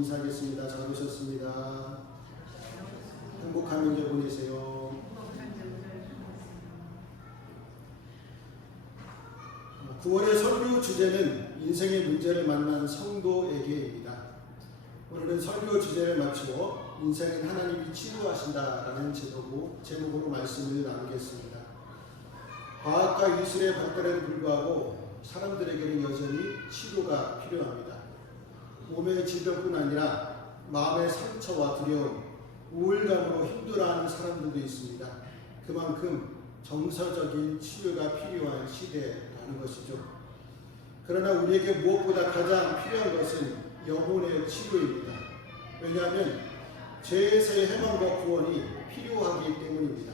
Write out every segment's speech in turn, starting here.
인사하겠습니다. 잘 오셨습니다. 행복한 명절 보내세요. 9월의 설교 주제는 인생의 문제를 만난 성도에게입니다. 오늘은 설교 주제를 맞추어 인생은 하나님이 치유하신다라는 제목으로 말씀을 나누겠습니다. 과학과 기술의 발달에도 불구하고 사람들에게는 여전히 치료가 필요합니다. 몸의 질병뿐 아니라 마음의 상처와 두려움, 우울감으로 힘들어하는 사람들도 있습니다. 그만큼 정서적인 치유가 필요한 시대라는 것이죠. 그러나 우리에게 무엇보다 가장 필요한 것은 영혼의 치료입니다. 왜냐하면 죄에서의 해방과 구원이 필요하기 때문입니다.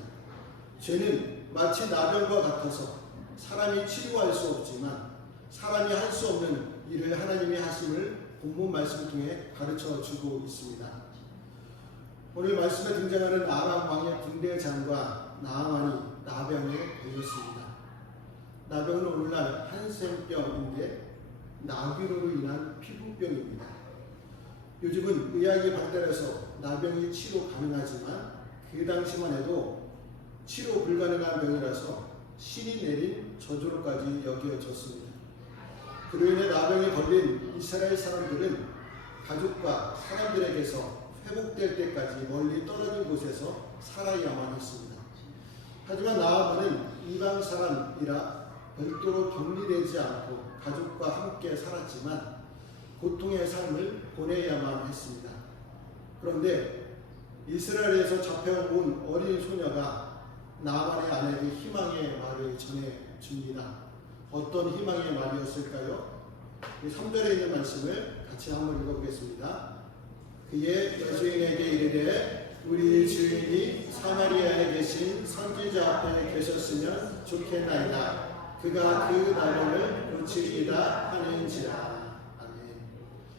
죄는 마치 나병과 같아서 사람이 치료할 수 없지만 사람이 할 수 없는 일을 하나님이 하심을 본문 말씀을 통해 가르쳐 주고 있습니다. 오늘 말씀에 등장하는 아람 왕의 군대장과 나아만이 나병에 걸렸습니다. 나병은 오늘날 한센병인데 나귀로로 인한 피부병입니다. 요즘은 의학이 발달해서 나병이 치료 가능하지만 그 당시만 해도 치료 불가능한 병이라서 신이 내린 저주로까지 여겨졌습니다. 그로 인해 나병에 걸린 이스라엘 사람들은 가족과 사람들에게서 회복될 때까지 멀리 떨어진 곳에서 살아야만 했습니다. 하지만 나아만은 이방 사람이라 별도로 격리되지 않고 가족과 함께 살았지만 고통의 삶을 보내야만 했습니다. 그런데 이스라엘에서 잡혀온 어린 소녀가 나아만의 아내에게 희망의 말을 전해줍니다. 어떤 희망의 말이었을까요? 3절에 있는 말씀을 같이 한번 읽어보겠습니다. 그의 여주인에게 이르되 우리 주인이 사마리아에 계신 선지자 앞에 계셨으면 좋겠나이다. 그가 그 나병을 고치리이다 하는지라. 아멘.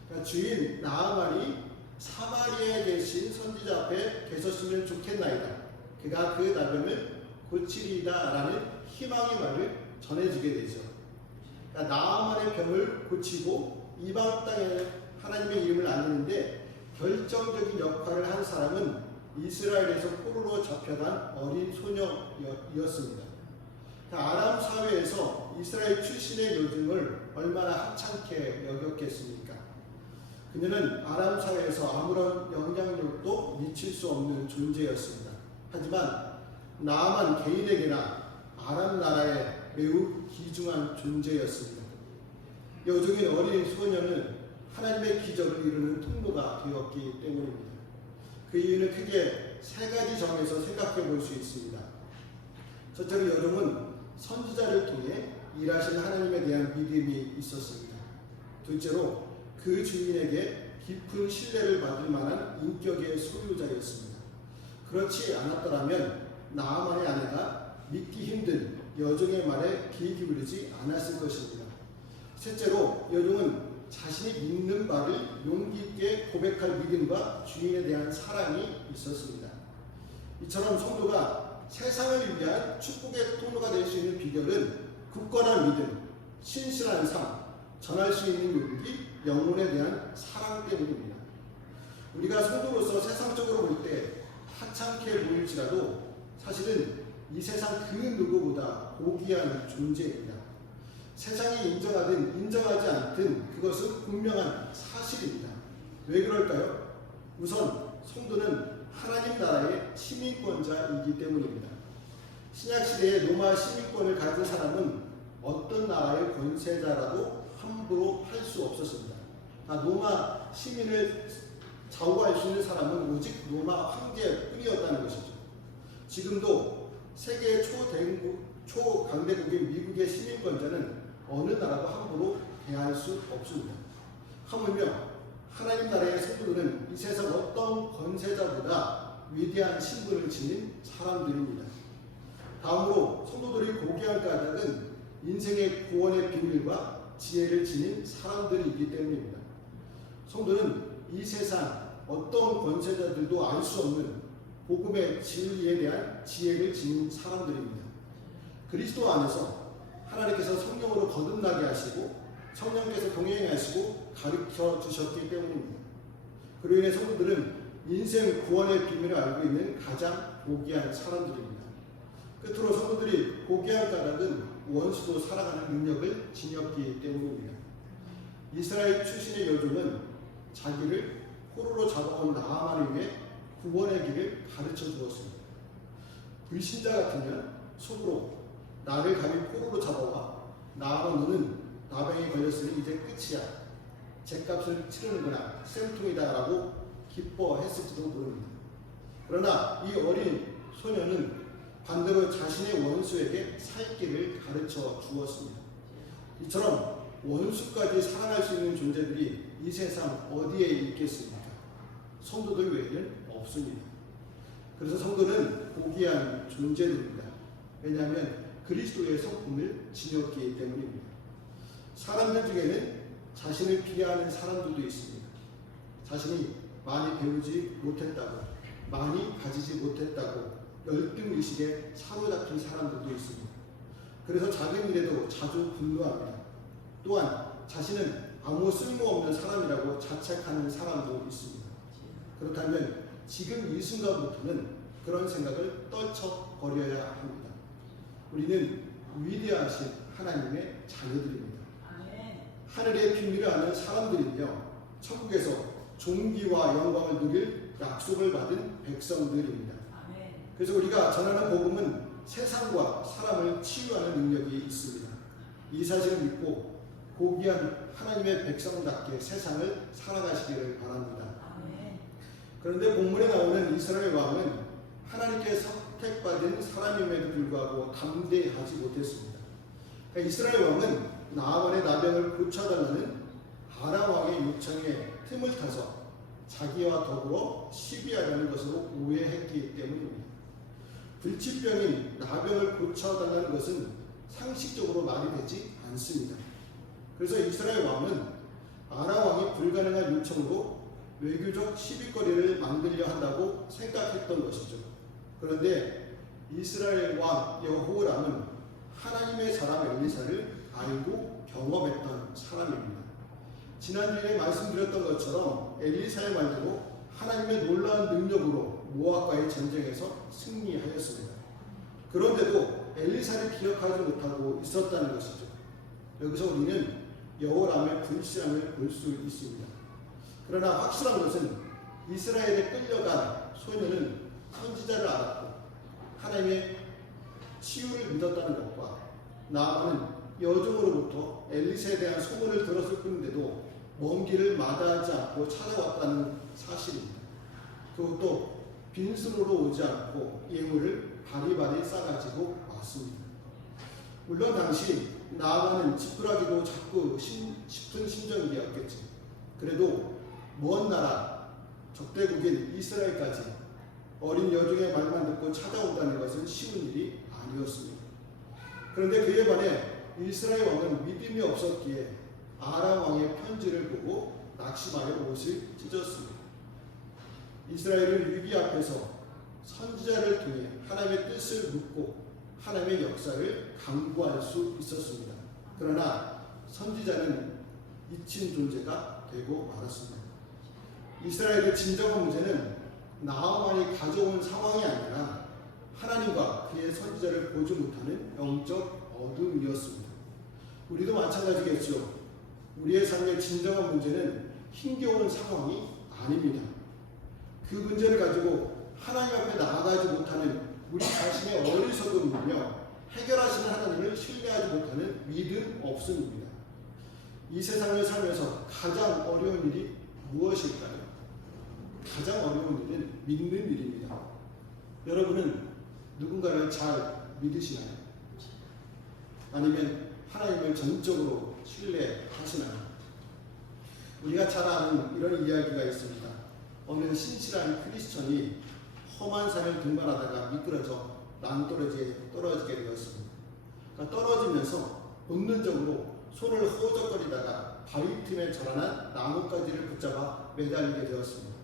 그러니까 주인 나아만이 사마리아에 계신 선지자 앞에 계셨으면 좋겠나이다. 그가 그 나병을 고치리이다 라는 희망의 말을 전해주게 되죠. 그러니까 나아만의 병을 고치고 이방 땅에 하나님의 이름을 알리는데 결정적인 역할을 한 사람은 이스라엘에서 포로로 잡혀간 어린 소녀였습니다. 그러니까 아람 사회에서 이스라엘 출신의 요즘을 얼마나 하찮게 여겼겠습니까? 그녀는 아람 사회에서 아무런 영향력도 미칠 수 없는 존재였습니다. 하지만 나아만 개인에게나 아람 나라에 매우 귀중한 존재였습니다. 여종인 어린 소녀는 하나님의 기적을 이루는 통로가 되었기 때문입니다. 그 이유는 크게 세 가지 점에서 생각해 볼 수 있습니다. 첫째로 여종은 선지자를 통해 일하시는 하나님에 대한 믿음이 있었습니다. 둘째로 그 주인에게 깊은 신뢰를 받을 만한 인격의 소유자였습니다. 그렇지 않았더라면 나아만의 아내가 믿기 힘든 여종의 말에 귀 기울이지 않았을 것입니다. 셋째로 여종은 자신이 믿는 바를 용기 있게 고백할 믿음과 주인에 대한 사랑이 있었습니다. 이처럼 성도가 세상을 위한 축복의 통로가 될 수 있는 비결은 굳건한 믿음, 신실한 삶, 전할 수 있는 용기, 영혼에 대한 사랑 때문입니다. 우리가 성도로서 세상적으로 볼 때 하찮게 보일지라도 사실은 이 세상 그 누구보다 고귀한 존재입니다. 세상이 인정하든 인정하지 않든 그것은 분명한 사실입니다. 왜 그럴까요? 우선 성도는 하나님 나라의 시민권자이기 때문입니다. 신약시대에 로마 시민권을 가진 사람은 어떤 나라의 권세자라도 함부로 할 수 없었습니다. 로마 시민을 좌우할 수 있는 사람은 오직 로마 황제뿐이었다는 것이죠. 지금도 세계 초강대국인 미국의 시민권자는 어느 나라도 함부로 대할 수 없습니다. 하물며 하나님 나라의 성도들은 이 세상 어떤 권세자보다 위대한 신분을 지닌 사람들입니다. 다음으로 성도들이 고귀한 까닭은 인생의 구원의 비밀과 지혜를 지닌 사람들이기 때문입니다. 성도는 이 세상 어떤 권세자들도 알 수 없는 복음의 진리에 대한 지혜를 지닌 사람들입니다. 그리스도 안에서 하나님께서 성령으로 거듭나게 하시고 성령께서 동행하시고 가르쳐 주셨기 때문입니다. 그로 인해 성도들은 인생 구원의 비밀을 알고 있는 가장 고귀한 사람들입니다. 끝으로 성도들이 고귀한 까닭은 원수도 살아가는 능력을 지녔기 때문입니다. 이스라엘 출신의 여종은 자기를 포로로 잡아온 나아만에게 구원의 길을 가르쳐 주었습니다. 불신자 같으면 속으로 나를 감히 포로로 잡아와 나아만 너는 나병에 걸렸으니 이제 끝이야. 죗값을 치르는구나. 쌤통이다 라고 기뻐했을지도 모릅니다. 그러나 이 어린 소녀는 반대로 자신의 원수에게 살 길을 가르쳐 주었습니다. 이처럼 원수까지 사랑할 수 있는 존재들이 이 세상 어디에 있겠습니까? 성도들 외에는 없습니다. 그래서 성도는 고귀한 존재들입니다. 왜냐하면 그리스도의 성품을 지녔기 때문입니다. 사람들 중에는 자신을 비하하는 사람들도 있습니다. 자신이 많이 배우지 못했다고, 많이 가지지 못했다고 열등의식에 사로잡힌 사람들도 있습니다. 그래서 작은 일에도 자주 분노합니다. 또한 자신은 아무 쓸모없는 사람이라고 자책하는 사람도 있습니다. 그렇다면 지금 이 순간부터는 그런 생각을 떨쳐버려야 합니다. 우리는 위대하신 하나님의 자녀들입니다. 하늘의 비밀을 아는 사람들이며 천국에서 존귀와 영광을 누릴 약속을 받은 백성들입니다. 그래서 우리가 전하는 복음은 세상과 사람을 치유하는 능력이 있습니다. 이 사실을 믿고 고귀한 하나님의 백성답게 세상을 살아가시기를 바랍니다. 그런데 본문에 나오는 이스라엘 왕은 하나님께 선택받은 사람임에도 불구하고 담대하지 못했습니다. 그러니까 이스라엘 왕은 나아만의 나병을 고쳐달라는 아람 왕의 요청에 틈을 타서 자기와 더불어 시비하려는 것으로 오해했기 때문입니다. 불치병인 나병을 고쳐달라는 것은 상식적으로 말이 되지 않습니다. 그래서 이스라엘 왕은 아람 왕이 불가능한 요청으로 외교적 시비거리를 만들려 한다고 생각했던 것이죠. 그런데 이스라엘 왕 여호람은 하나님의 사람 엘리사를 알고 경험했던 사람입니다. 지난주에 말씀드렸던 것처럼 엘리사의 말대로 하나님의 놀라운 능력으로 모압과의 전쟁에서 승리하였습니다. 그런데도 엘리사를 기억하지 못하고 있었다는 것이죠. 여기서 우리는 여호람의 불신앙을 볼 수 있습니다. 그러나 확실한 것은 이스라엘에 끌려간 소녀는 선지자를 알았고 하나님의 치유를 믿었다는 것과 나아만은 여종으로부터 엘리사에 대한 소문을 들었을 뿐인데도 먼 길을 마다하지 않고 찾아왔다는 사실입니다. 그것도 빈손으로 오지 않고 예물을 바리바리 싸가지고 왔습니다. 물론 당시 나아만은 지푸라기도 잡고 싶은 심정이었겠지. 그래도 먼 나라 적대국인 이스라엘까지 어린 여종의 말만 듣고 찾아온다는 것은 쉬운 일이 아니었습니다. 그런데 그에 반해 이스라엘 왕은 믿음이 없었기에 아람 왕의 편지를 보고 낙심하여 옷을 찢었습니다. 이스라엘은 위기 앞에서 선지자를 통해 하나님의 뜻을 묻고 하나님의 역사를 강구할 수 있었습니다. 그러나 선지자는 잊힌 존재가 되고 말았습니다. 이스라엘의 진정한 문제는 나아만이 가져온 상황이 아니라 하나님과 그의 선지자를 보지 못하는 영적 어둠이었습니다. 우리도 마찬가지겠죠. 우리의 삶의 진정한 문제는 힘겨운 상황이 아닙니다. 그 문제를 가지고 하나님 앞에 나아가지 못하는 우리 자신의 어리석음이며 해결하시는 하나님을 신뢰하지 못하는 믿음 없음입니다. 이 세상을 살면서 가장 어려운 일이 무엇일까요? 가장 어려운 일은 믿는 일입니다. 여러분은 누군가를 잘 믿으시나요? 아니면 하나님을 전적으로 신뢰하시나요? 우리가 잘 아는 이런 이야기가 있습니다. 어느 신실한 크리스천이 험한 산을 등반하다가 미끄러져 낭떠러지에 떨어지게 되었습니다. 그러니까 떨어지면서 본능적으로 손을 허우적거리다가 바위 틈에 자라난 나뭇가지를 붙잡아 매달리게 되었습니다.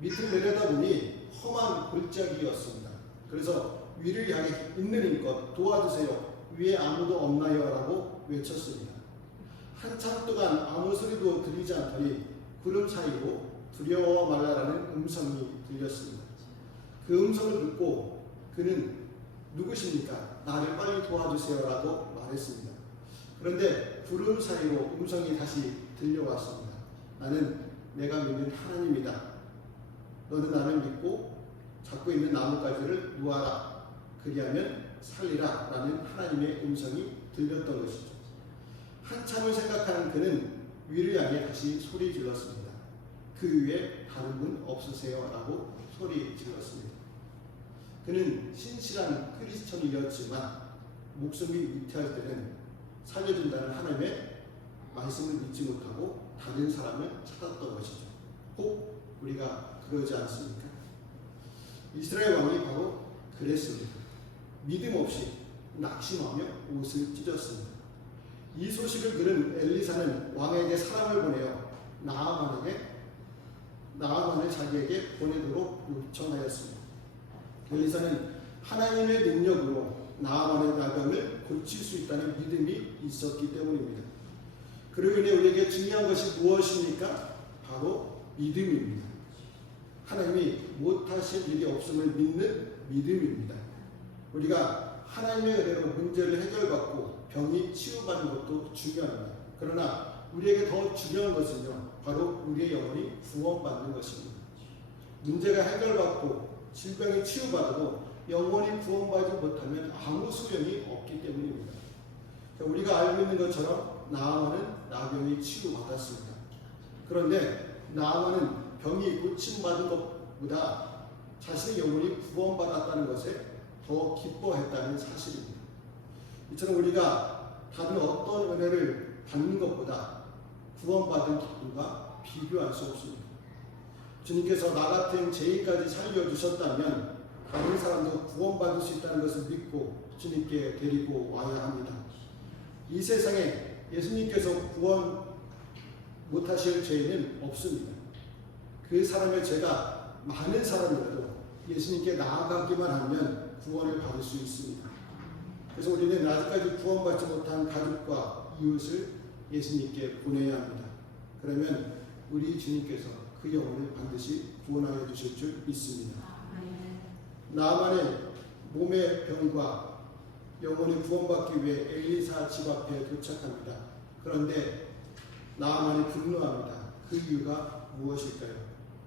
밑을 내려다보니 험한 골짜기였습니다. 그래서 위를 향해 있는 힘껏 도와주세요. 위에 아무도 없나요? 라고 외쳤습니다. 한참 동안 아무 소리도 들리지 않더니 구름 사이로 두려워 말라라는 음성이 들렸습니다. 그 음성을 듣고 그는 누구십니까? 나를 빨리 도와주세요라고 말했습니다. 그런데 구름 사이로 음성이 다시 들려왔습니다. 나는 내가 믿는 하나님이다. 너는 나를 믿고 잡고 있는 나뭇가지를 놓아라. 그리하면 살리라. 라는 하나님의 음성이 들렸던 것이죠. 한참을 생각하는 그는 위를 향해 다시 소리 질렀습니다. 그 위에 다른 분 없으세요? 라고 소리 질렀습니다. 그는 신실한 크리스천이었지만 목숨이 위태할 때는 살려준다는 하나님의 말씀을 믿지 못하고 다른 사람을 찾았던 것이죠. 혹 우리가 그러지 않습니까? 이스라엘 왕이 바로 그랬습니다. 믿음 없이 낙심하며 옷을 찢었습니다. 이 소식을 들은 엘리사는 왕에게 사람을 보내어 나아만을 자기에게 보내도록 요청하였습니다. 엘리사는 하나님의 능력으로 나아만의 나병을 고칠 수 있다는 믿음이 있었기 때문입니다. 그로 인해 우리에게 중요한 것이 무엇입니까? 바로 믿음입니다. 하나님이 못하실 일이 없음을 믿는 믿음입니다. 우리가 하나님의 은혜로 문제를 해결받고 병이 치유받는 것도 중요합니다. 그러나 우리에게 더 중요한 것은요, 바로 우리의 영혼이 구원받는 것입니다. 문제가 해결받고 질병이 치유받아도 영혼이 구원받지 못하면 아무 소용이 없기 때문입니다. 우리가 알고 있는 것처럼 나아만은 나병이 치유받았습니다. 그런데 나아만은 병이 고침받은 것보다 자신의 영혼이 구원받았다는 것에 더 기뻐했다는 사실입니다. 이처럼 우리가 다른 어떤 은혜를 받는 것보다 구원받은 기쁨과 비교할 수 없습니다. 주님께서 나 같은 죄인까지 살려주셨다면 다른 사람도 구원받을 수 있다는 것을 믿고 주님께 데리고 와야 합니다. 이 세상에 예수님께서 구원 못하실 죄인은 없습니다. 그 사람의 죄가 많은 사람이라도 예수님께 나아가기만 하면 구원을 받을 수 있습니다. 그래서 우리는 아직까지 구원받지 못한 가족과 이웃을 예수님께 보내야 합니다. 그러면 우리 주님께서 그 영혼을 반드시 구원하여 주실 줄 믿습니다. 나아만의 몸의 병과 영혼이 구원받기 위해 엘리사 집 앞에 도착합니다. 그런데 나아만이 분노합니다. 그 이유가 무엇일까요?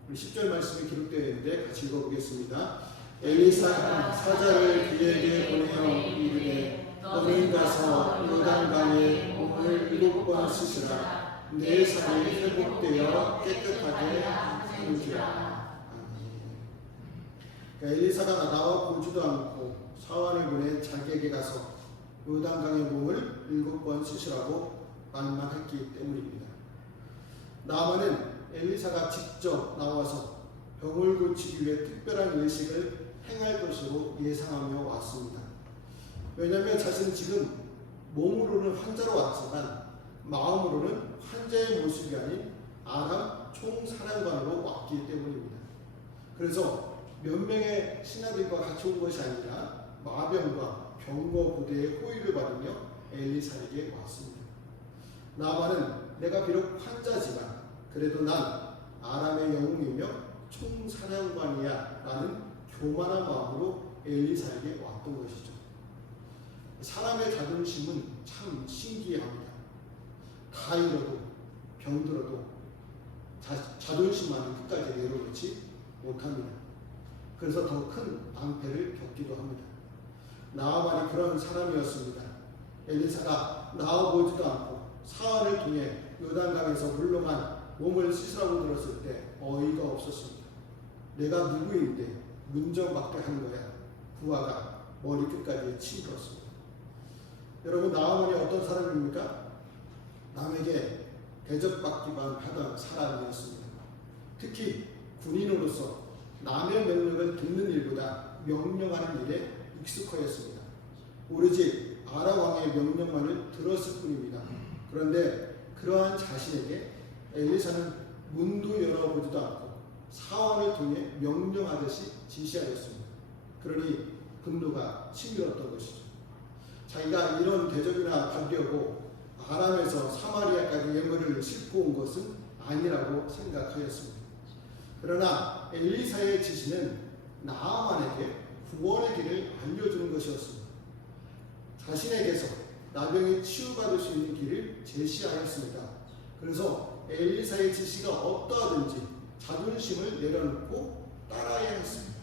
우리 10절 말씀이 기록되어 있는데 같이 읽어보겠습니다. 엘리사가 사자를 그에게 보내어 이르되 너는 가서 요단강에 몸을 7번 씻으라. 내 살이 회복되어 깨끗하게 하리라. 엘리사가 나와 보지도 않고 사환을 보내 자기에게 가서 요단강의 몸을 7번 씻으라고 말만 했기 때문입니다. 나아만은 엘리사가 직접 나와서 병을 고치기 위해 특별한 의식을 행할 것으로 예상하며 왔습니다. 왜냐하면 자신은 지금 몸으로는 환자로 왔지만 마음으로는 환자의 모습이 아닌 아람 총사령관으로 왔기 때문입니다. 그래서 몇 명의 신하들과 같이 온 것이 아니라 마병과 병거 부대의 호의를 받으며 엘리사에게 왔습니다. 나아만은 내가 비록 환자지만 그래도 난 아람의 영웅이며 총사령관이야 라는 교만한 마음으로 엘리사에게 왔던 것이죠. 사람의 자존심은 참 신기합니다. 다 잃어도 병들어도 자존심만은 끝까지 내려놓지 못합니다. 그래서 더 큰 낭패를 겪기도 합니다. 나아만이 그런 사람이었습니다. 엘리사가 나와보지도 않고 사환을 통해 요단강에서 물러만 몸을 씻으라고 들었을 때 어이가 없었습니다. 내가 누구인데 문정받게 하는 거야. 부하가 머리끝까지 치밀었습니다. 여러분, 나아만이 어떤 사람입니까? 남에게 대접받기만 하던 사람이었습니다. 특히 군인으로서 남의 명령을 듣는 일보다 명령하는 일에 익숙하였습니다. 오로지 아람 왕의 명령만을 들었을 뿐입니다. 그런데 그러한 자신에게 엘리사는 문도 열어보지도 않고 사원을 통해 명령하듯이 지시하였습니다. 그러니 분노가 치밀었던 것이죠. 자기가 이런 대접이나 받으려고 아람에서 사마리아까지 예물을 싣고 온 것은 아니라고 생각하였습니다. 그러나 엘리사의 지시는 나아만에게 구원의 길을 알려주는 것이었습니다. 자신에게서 나병이 치유받을 수 있는 길을 제시하였습니다. 그래서 엘리사의 지시가 어떠하든지 자존심을 내려놓고 따라야 했습니다.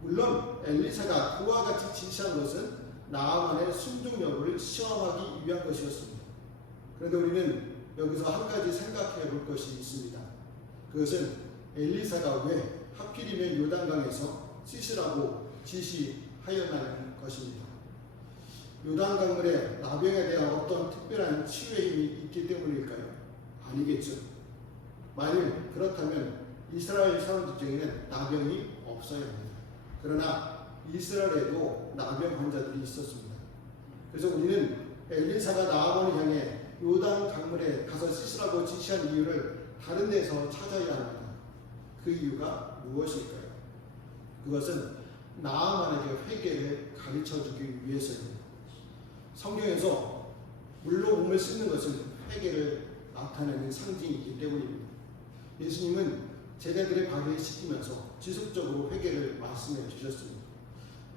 물론 엘리사가 그와 같이 지시한 것은 나아만의 순종 여부를 시험하기 위한 것이었습니다. 그런데 우리는 여기서 한 가지 생각해 볼 것이 있습니다. 그것은 엘리사가 왜 하필이면 요단강에서 씻으라고 지시하였다는 것입니다. 요단강물에 나병에 대한 어떤 특별한 치유의 힘이 있기 때문일까요? 아니겠죠. 만일 그렇다면 이스라엘 사람들 중에는 나병이 없어야 합니다. 그러나 이스라엘에도 나병 환자들이 있었습니다. 그래서 우리는 엘리사가 나아몬을 향해 요단 강물에 가서 씻으라고 지시한 이유를 다른 데서 찾아야 합니다. 그 이유가 무엇일까요? 그것은 나아만에게 회개를 가르쳐주기 위해서입니다. 성경에서 물로 몸을 씻는 것은 회개를 나타내는 상징이기 때문입니다. 예수님은 제자들의 발을 씻기면서 지속적으로 회개를 말씀해 주셨습니다.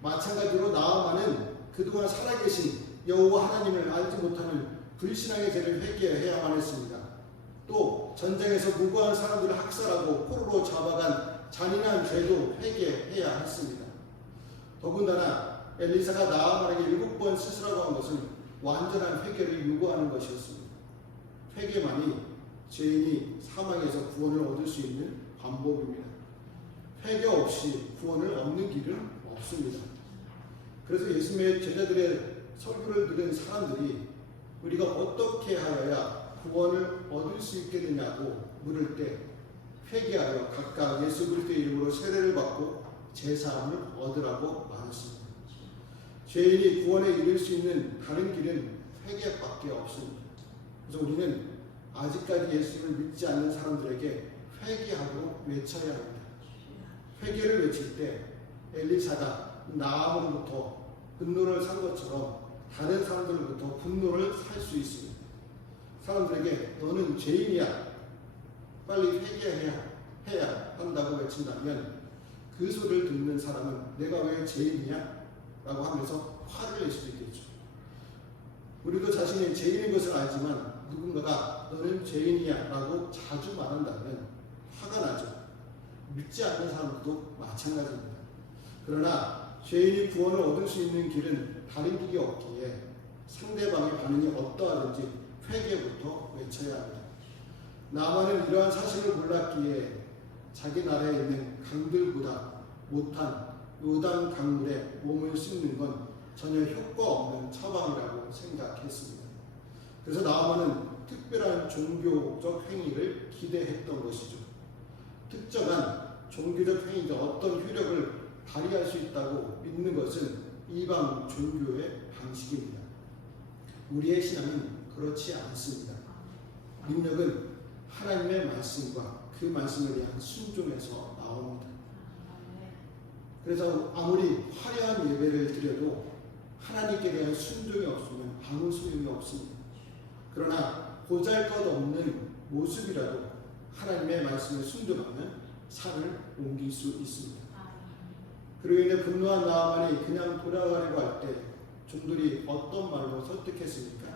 마찬가지로 나아만은 그동안 살아계신 여호와 하나님을 알지 못하는 불신앙의 죄를 회개해야만 했습니다. 또 전쟁에서 무고한 사람들을 학살하고 포로로 잡아간 잔인한 죄도 회개해야 했습니다. 더군다나 엘리사가 나아만에게 7번 씻으라고 한 것은 완전한 회개를 요구하는 것이었습니다. 회개만이 죄인이 사망에서 구원을 얻을 수 있는 방법입니다. 회개 없이 구원을 얻는 길은 없습니다. 그래서 예수님의 제자들의 설교를 들은 사람들이 우리가 어떻게 하여야 구원을 얻을 수 있겠느냐고 물을 때 회개하여 각각 예수 그리스도의 이름으로 세례를 받고 제사함을 얻으라고 말했습니다. 죄인이 구원에 이를 수 있는 다른 길은 회개밖에 없습니다. 그래서 우리는 아직까지 예수를 믿지 않는 사람들에게 회개하고 외쳐야 합니다. 회개를 외칠 때 엘리사가 나아몬부터 분노를 산 것처럼 다른 사람들로부터 분노를 살 수 있습니다. 사람들에게 너는 죄인이야, 빨리 회개해야 한다고 외친다면 그 소리를 듣는 사람은 내가 왜 죄인이야? 라고 하면서 화를 낼 수도 있겠죠. 우리도 자신이 죄인인 것을 알지만 누군가가 너는 죄인이야 라고 자주 말한다면 화가 나죠. 믿지 않는 사람들도 마찬가지입니다. 그러나 죄인이 구원을 얻을 수 있는 길은 다른 길이 없기에 상대방의 반응이 어떠하든지 회개부터 외쳐야 합니다. 나만은 이러한 사실을 몰랐기에 자기 나라에 있는 강들보다 못한 요단 강물에 몸을 씻는 건 전혀 효과 없는 처방이라고 생각했습니다. 그래서 나아만은 특별한 종교적 행위를 기대했던 것이죠. 특정한 종교적 행위가 어떤 효력을 발휘할 수 있다고 믿는 것은 이방 종교의 방식입니다. 우리의 신앙은 그렇지 않습니다. 능력은 하나님의 말씀과 그 말씀에 대한 순종에서 나옵니다. 그래서 아무리 화려한 예배를 드려도 하나님께 대한 순종이 없으면 아무 소용이 없습니다. 그러나 보잘것없는 모습이라도 하나님의 말씀에 순종하면 산을 옮길 수 있습니다. 그로 인해 분노한 나아만이 그냥 돌아가려고 할 때 종들이 어떤 말로 설득했습니까?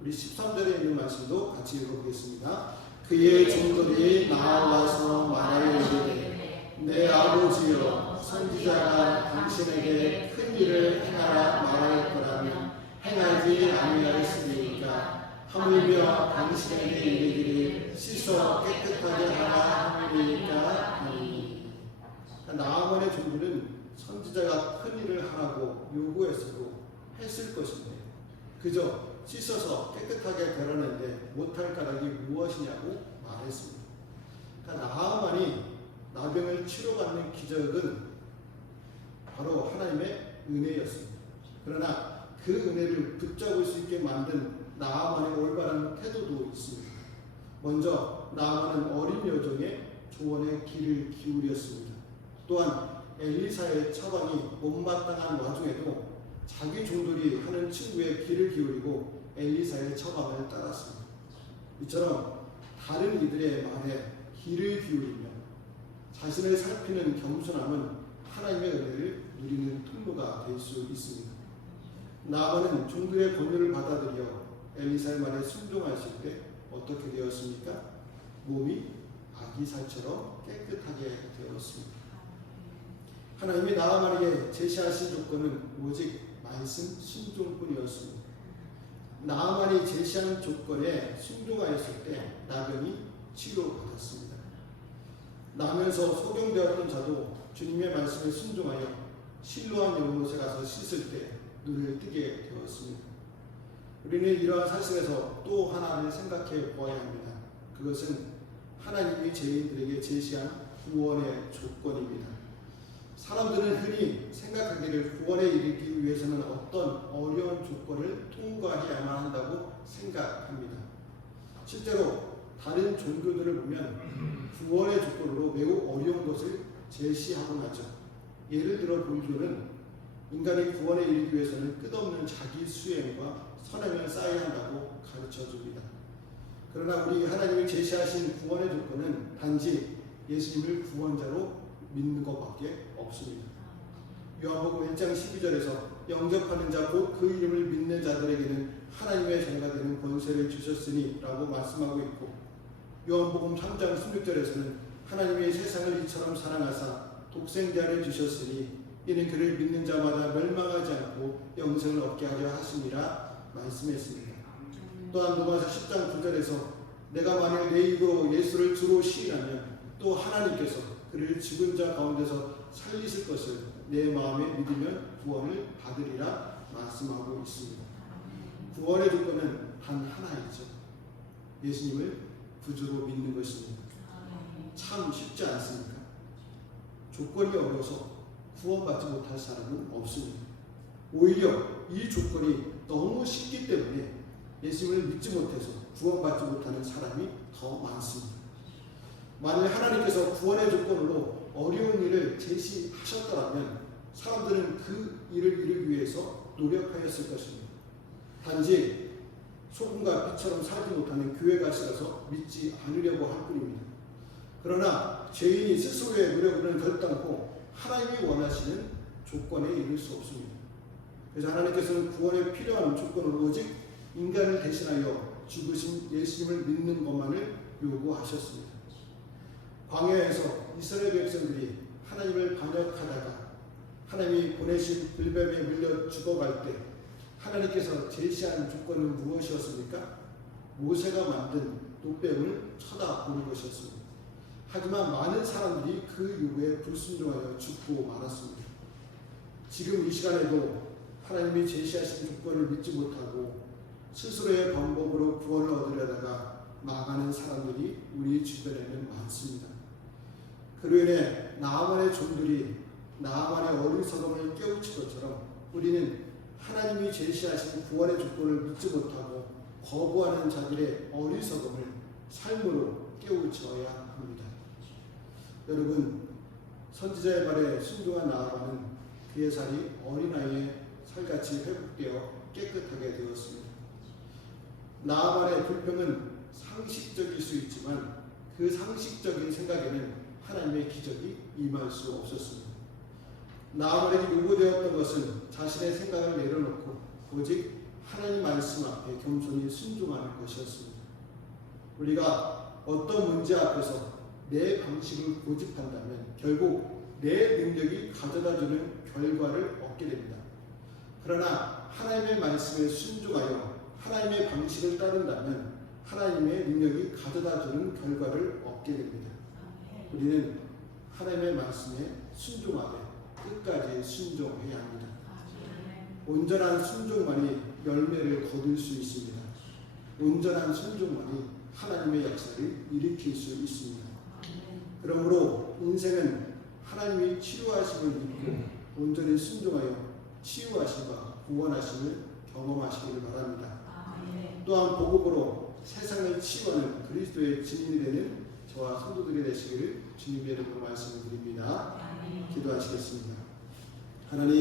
우리 13절에 있는 말씀도 같이 읽어보겠습니다. 그의 종들이 나아와서 말하여 내 아버지여 선지자가 당신에게 큰 일을 행하라 말할 거라면 행하지 아니하였으리까 하물며 당신에게 이르기를 씻어 깨끗하게 하라 하니까 하니. 나아만의 종들은 선지자가 큰 일을 하라고 요구했어도 했을 것인데 그저 씻어서 깨끗하게 되라는데 못할 까닭이 무엇이냐고 말했습니다. 그러니까 나아만이 나병을 치료받는 기적은 바로 하나님의 은혜였습니다. 그러나 그 은혜를 붙잡을 수 있게 만든 나아만의 올바른 태도도 있습니다. 먼저 나아만은 어린 여종의 조언에 귀를 기울였습니다. 또한 엘리사의 처방이 못마땅한 와중에도 자기 종들이 하는 친구의 귀를 기울이고 엘리사의 처방을 따랐습니다. 이처럼 다른 이들의 말에 귀를 기울이며 자신을 살피는 겸손함은 하나님의 은혜를 누리는 통로가 될 수 있습니다. 나아만은 종들의 권유를 받아들여 엘리사의 말에 순종하실 때 어떻게 되었습니까? 몸이 아기살처럼 깨끗하게 되었습니다. 하나님이 나아만에게 제시하신 조건은 오직 말씀 순종뿐이었습니다. 나아만이 제시한 조건에 순종하였을 때 나병이 치료받았습니다. 나면서 소경되었던 자도 주님의 말씀에 순종하여 실로암 연못에 가서 씻을 때 눈을 뜨게 되었습니다. 우리는 이러한 사실에서 또 하나를 생각해 보아야 합니다. 그것은 하나님이 죄인들에게 제시한 구원의 조건입니다. 사람들은 흔히 생각하기를 구원에 이르기 위해서는 어떤 어려운 조건을 통과해야만 한다고 생각합니다. 실제로 다른 종교들을 보면 구원의 조건으로 매우 어려운 것을 제시하곤 하죠. 예를 들어 불교는 인간이 구원에 이르기 위해서는 끝없는 자기 수행과 선행을 쌓아야 한다고 가르쳐줍니다. 그러나 우리 하나님이 제시하신 구원의 조건은 단지 예수님을 구원자로 믿는 것밖에 없습니다. 요한복음 1장 12절에서 영접하는 자 곧 그 이름을 믿는 자들에게는 하나님의 자녀가 되는 권세를 주셨으니 라고 말씀하고 있고, 요한복음 3장 16절에서는 하나님의 세상을 이처럼 사랑하사 독생자를 주셨으니 이는 그를 믿는 자마다 멸망하지 않고 영생을 얻게 하려 하심이라 말씀했습니다. 또한 로마서 10장 9절에서 내가 만일 내 입으로 예수를 주로 시인하면 또 하나님께서 그를 죽은 자 가운데서 살리실 것을 내 마음에 믿으면 구원을 받으리라 말씀하고 있습니다. 구원의 조건은 단 하나이죠. 예수님을 구주로 믿는 것입니다. 참 쉽지 않습니까? 조건이 어려서 구원받지 못할 사람은 없습니다. 오히려 이 조건이 너무 쉽기 때문에 예수님을 믿지 못해서 구원받지 못하는 사람이 더 많습니다. 만일 하나님께서 구원의 조건으로 어려운 일을 제시하셨더라면 사람들은 그 일을 이루기 위해서 노력하였을 것입니다. 단지 소금과 빛처럼 살지 못하는 교회가 싫어서 믿지 않으려고 할 뿐입니다. 그러나 죄인이 스스로의 노력으로는 결단코 하나님이 원하시는 조건에 이를 수 없습니다. 그래서 하나님께서는 구원에 필요한 조건으로 오직 인간을 대신하여 죽으신 예수님을 믿는 것만을 요구하셨습니다. 광야에서 이스라엘 백성들이 하나님을 반역하다가 하나님이 보내신 불뱀에 물려 죽어갈 때 하나님께서 제시한 조건은 무엇이었습니까? 모세가 만든 놋뱀을 쳐다보는 것이었습니다. 하지만 많은 사람들이 그 이후에 불순종하여 죽고 말았습니다. 지금 이 시간에도 하나님이 제시하신 조건을 믿지 못하고 스스로의 방법으로 구원을 얻으려다가 망하는 사람들이 우리 주변에는 많습니다. 그로 인해 나아만의 종들이 나아만의 어리석음을 깨우친 것처럼 우리는 하나님이 제시하신 구원의 조건을 믿지 못하고 거부하는 자들의 어리석음을 삶으로 깨우쳐야 합니다. 여러분, 선지자의 말에 순종한 나아만은 그의 살이 어린아이의 살같이 회복되어 깨끗하게 되었습니다. 나아만의 불평은 상식적일 수 있지만 그 상식적인 생각에는 하나님의 기적이 임할 수 없었습니다. 나아만에게 요구되었던 것은 자신의 생각을 내려놓고 오직 하나님 말씀 앞에 겸손히 순종하는 것이었습니다. 우리가 어떤 문제 앞에서 내 방식을 고집한다면 결국 내 능력이 가져다주는 결과를 얻게 됩니다. 그러나 하나님의 말씀에 순종하여 하나님의 방식을 따른다면 하나님의 능력이 가져다주는 결과를 얻게 됩니다. 우리는 하나님의 말씀에 순종하되 끝까지 순종해야 합니다. 온전한 순종만이 열매를 거둘 수 있습니다. 온전한 순종만이 하나님의 역사를 일으킬 수 있습니다. 그러므로 인생은 하나님이 치유하심을 믿고 온전히 순종하여 치유하심과 구원하심을 경험하시기를 바랍니다. 또한 복음으로 세상을 치유하는 그리스도의 증인이 되는 저와 성도들이 되시기를 주님의 이름으로 말씀을 드립니다. 기도하시겠습니다. 하나님,